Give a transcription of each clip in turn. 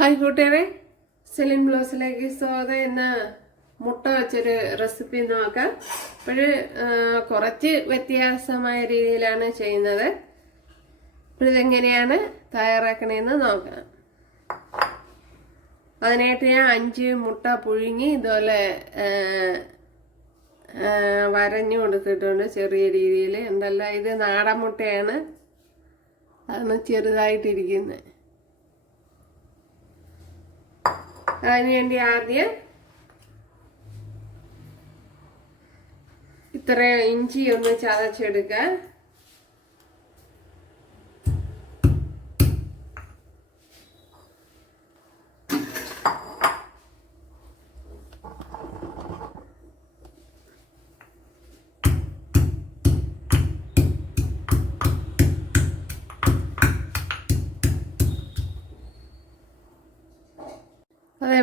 Hi കൂട്ടുകാരെ. സെലിൻ ബ്ലൗസിലേക്ക് സ്വാഗതം എന്ന മുട്ട വെച്ചൊരു റെസിപ്പി നോക്കാം. അപ്പോൾ കുറച്ച് വ്യത്യാസമായ രീതിയിലാണ് ചെയ്യുന്നത്. ഇതെങ്ങനെയാണ് തയ്യാറാക്കണമെന്ന് നോക്കാം. അതിനായിട്ട് ഞാൻ അഞ്ച് മുട്ട പുഴുങ്ങി ഇതുപോലെ വരഞ്ഞു കൊടുത്തിട്ടുണ്ട് ചെറിയ രീതിയിൽ എന്തല്ല ഇത് നാടൻ മുട്ടയാണ്. അതാണ് ചെറുതായിട്ടിരിക്കുന്നത് അതിനുവേണ്ടി ആദ്യം ഇത്ര ഇഞ്ചി ഒന്ന് ചതച്ചെടുക്കുക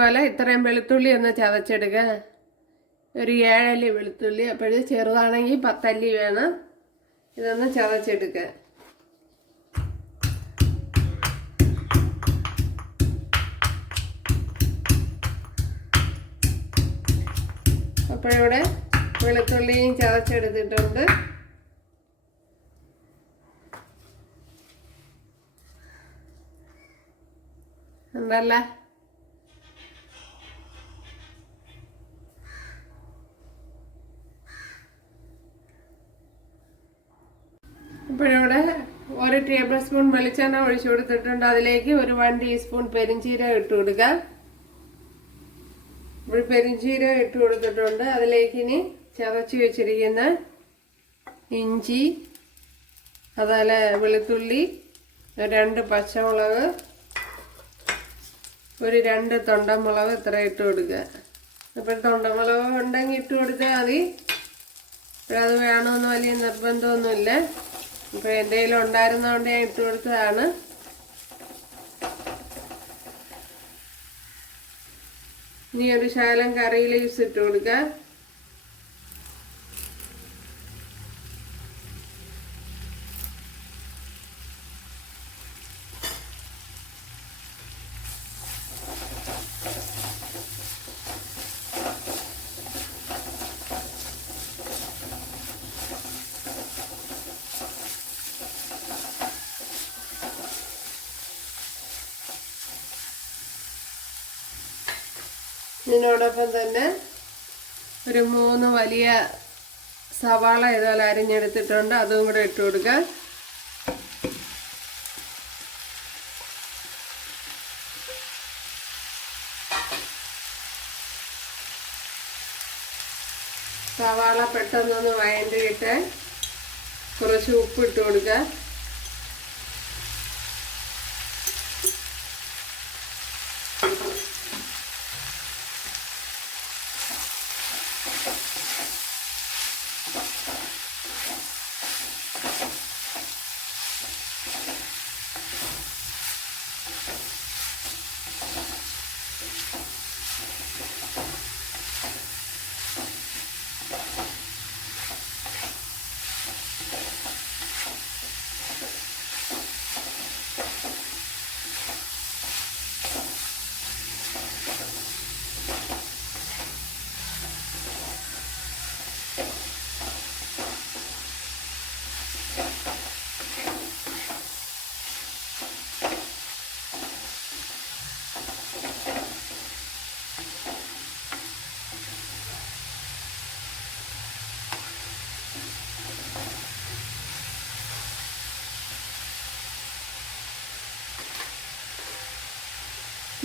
അതേപോലെ ഇത്രയും വെളുത്തുള്ളി ഒന്ന് ചതച്ചെടുക്കുക ഒരു ഏഴല്ലി വെളുത്തുള്ളി അപ്പോഴ് ചെറുതാണെങ്കിൽ പത്തല്ലി വേണം. ഇതൊന്ന് ചതച്ചെടുക്കുക അപ്പോഴിവിടെ വെളുത്തുള്ളിയും ചതച്ചെടുത്തിട്ടുണ്ട്. ഉണ്ടല്ലേ ഇപ്പോഴിവിടെ ഒരു ടേബിൾ സ്പൂൺ വെളിച്ചെണ്ണ ഒഴിച്ചു കൊടുത്തിട്ടുണ്ട്. അതിലേക്ക് ഒരു വൺ ടീസ്പൂൺ പെരിഞ്ചീരകം ഇട്ട് കൊടുക്കുക. ഇപ്പോൾ പെരിഞ്ചീരകം ഇട്ട് കൊടുത്തിട്ടുണ്ട്. അതിലേക്ക് ഇനി ചതച്ച് വെച്ചിരിക്കുന്ന ഇഞ്ചി അതുപോലെ വെളുത്തുള്ളി രണ്ട് പച്ചമുളക് ഒരു രണ്ട് തൊണ്ടമുളക് ഇത്ര ഇട്ട് കൊടുക്കുക. ഇപ്പം തൊണ്ടമുളക് ഉണ്ടെങ്കിൽ ഇട്ട് കൊടുത്താൽ മതി. അത് വേണമെന്ന് വലിയ നിർബന്ധമൊന്നുമില്ല. ഇപ്പൊ എന്റെ കയ്യിൽ ഉണ്ടായിരുന്നതുകൊണ്ട് ഞാൻ ഇട്ട് കൊടുത്തതാണ്. ഇനി ഒരു ശകലം കറിയിൽ യൂസ് ഇട്ട് കൊടുക്കുക ഇതിനോടൊപ്പം തന്നെ ഒരു മൂന്ന് വലിയ സവാള ഇതുപോലെ അരിഞ്ഞെടുത്തിട്ടുണ്ട്. അതും കൂടെ ഇട്ട് കൊടുക്കുക. സവാള പെട്ടെന്നൊന്ന് വഴണ്ടിയിട്ട് കുറച്ച് ഉപ്പ് ഇട്ട് കൊടുക്കുക.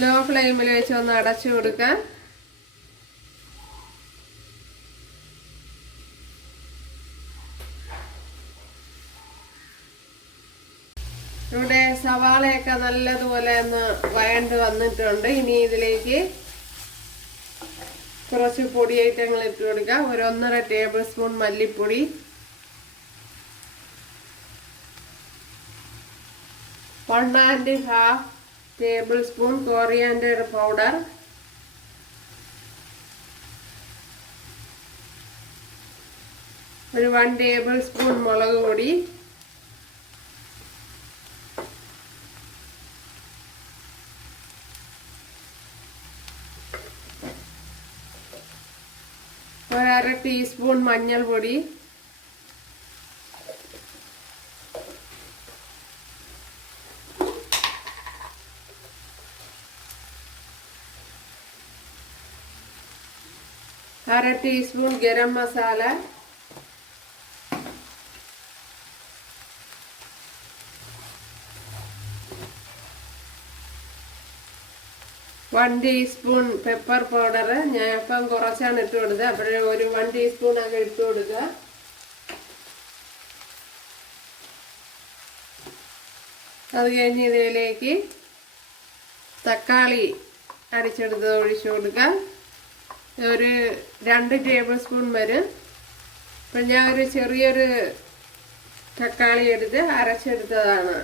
ലോ ഫ്ലെയിമിൽ വെച്ച് ഒന്ന് അടച്ചു കൊടുക്കാം. ഇവിടെ സവാളയൊക്കെ നല്ലതുപോലെ ഒന്ന് വഴണ്ട് വന്നിട്ടുണ്ട്. ഇനി ഇതിലേക്ക് കുറച്ച് പൊടി ഐറ്റങ്ങൾ ഇട്ട് കൊടുക്കാം. ഒരു ഒന്നര ടേബിൾ സ്പൂൺ മല്ലിപ്പൊടി. One and half tablespoon coriander powder ഒരു വൺ ടേബിൾ സ്പൂൺ മുളക് പൊടി. ഒരര ടീസ്പൂൺ മഞ്ഞൾപ്പൊടി. അര teaspoon garam masala one teaspoon pepper powder ഞാൻ ഇപ്പം കുറച്ചാണ് ഇട്ട് കൊടുത്തത്. അപ്പോഴേ ഒരു വൺ ടീസ്പൂൺ ഒക്കെ ഇട്ട് കൊടുക്കുക. അത് കഴിഞ്ഞ് ഇതിലേക്ക് തക്കാളി അരച്ചെടുത്ത് ഒഴിച്ചു കൊടുക്കാം ഒരു രണ്ട് ടേബിൾ സ്പൂൺ വരും അപ്പം ഞാൻ ഒരു ചെറിയൊരു തക്കാളി എടുത്ത് അരച്ചെടുത്തതാണ്.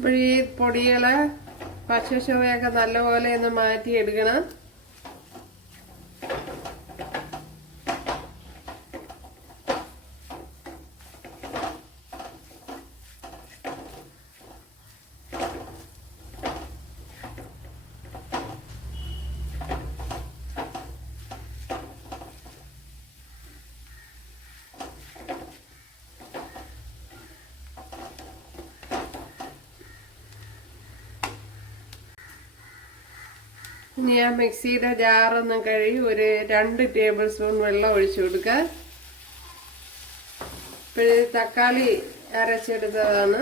അപ്പോൾ ഈ പൊടികൾ പച്ചച്ചുവയൊക്കെ നല്ലപോലെ ഒന്ന് മാറ്റിയെടുക്കണം. ഇനി ആ മിക്സിയുടെ ജാറൊന്ന് കഴുകി ഒരു രണ്ട് ടേബിൾ സ്പൂൺ വെള്ളം ഒഴിച്ചു കൊടുക്കുക. ഇപ്പോഴ് തക്കാളി അരച്ചെടുത്തതാണ്.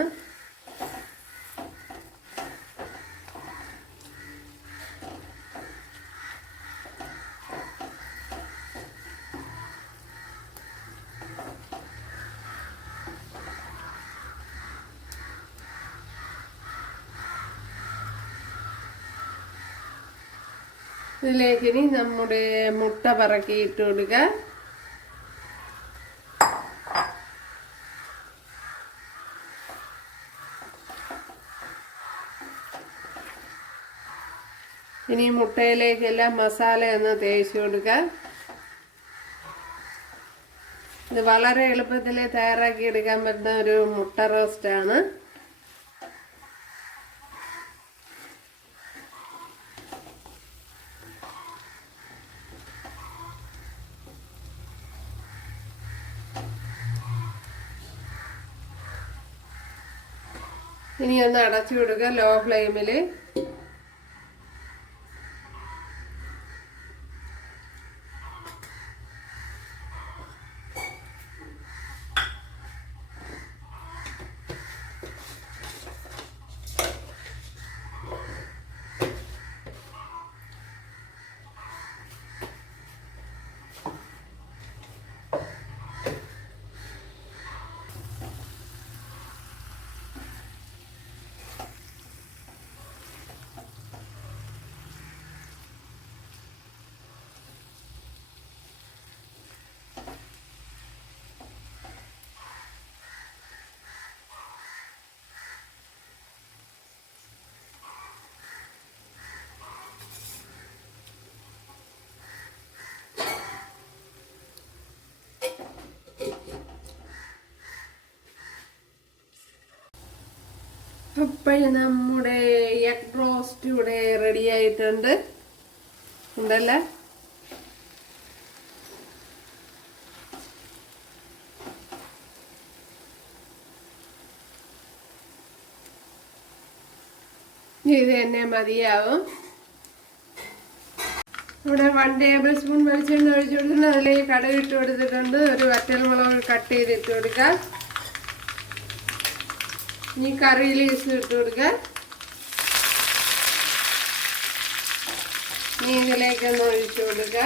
ഇതിലേക്ക് ഇനി നമ്മുടെ മുട്ട പറക്കി ഇട്ട് കൊടുക്കുക ഇനി മുട്ടയിലേക്കെല്ലാം മസാല ഒന്ന് തേച്ച് കൊടുക്കുക ഇത് വളരെ എളുപ്പത്തിൽ തയ്യാറാക്കി എടുക്കാൻ പറ്റുന്ന ഒരു മുട്ട റോസ്റ്റാണ്. ഇനി ഒന്ന് അടച്ചു കൊടുക്കുക ലോ. ഫ്ലെയിമിൽ അപ്പോഴും നമ്മുടെ എഗ് റോസ്റ്റ് ഇവിടെ റെഡി ആയിട്ടുണ്ട്. ഉണ്ടല്ലേ? ഇത് തന്നെ മതിയാവും. ഇവിടെ വൺ ടേബിൾ സ്പൂൺ വെളിച്ചെണ്ണ ഒഴിച്ചു കൊടുത്തിട്ടുണ്ട്. അതിലേക്ക് കടുക് ഇട്ട് കൊടുത്തിട്ടുണ്ട്. ഒരു വറ്റൽ മുളക് കട്ട് ചെയ്തിട്ട് കൊടുക്കാം. ഇനി കറിയിൽ ഇട്ട് കൊടുക്കുക ഇനി ഇതിലേക്കൊന്ന് ഒഴിച്ചു കൊടുക്കുക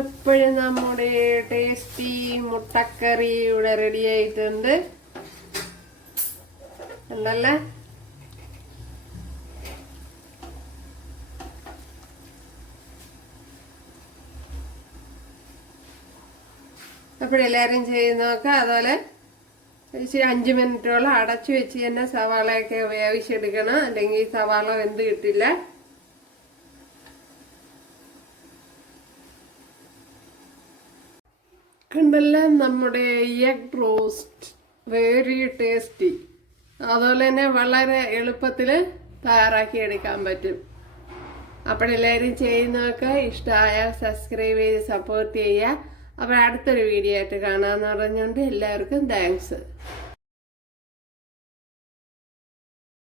എപ്പോഴും നമ്മുടെ ടേസ്റ്റി മുട്ടക്കറി ഇവിടെ റെഡി ആയിട്ടുണ്ട്. ഉണ്ടല്ലേ? അപ്പോഴെല്ലാവരും ചെയ്യുന്നതൊക്കെ അതുപോലെ ഇച്ചിരി അഞ്ച് മിനിറ്റോളം അടച്ചു വെച്ച് തന്നെ സവാളയൊക്കെ വേവിച്ചെടുക്കണം. അല്ലെങ്കിൽ സവാള വെന്ത് കിട്ടില്ല. കണ്ടല്ലേ? നമ്മുടെ എഗ് റോസ്റ്റ് വെരി ടേസ്റ്റി അതുപോലെ തന്നെ വളരെ എളുപ്പത്തിൽ തയ്യാറാക്കി എടുക്കാൻ പറ്റും. അപ്പോഴെല്ലാവരും ചെയ്യുന്നതൊക്കെ ഇഷ്ടമായ സബ്സ്ക്രൈബ് ചെയ്ത് സപ്പോർട്ട് ചെയ്യുക. അപ്പോൾ അടുത്തൊരു വീഡിയോ ആയിട്ട് കാണാമെന്ന് പറഞ്ഞുകൊണ്ട് എല്ലാവർക്കും താങ്ക്സ്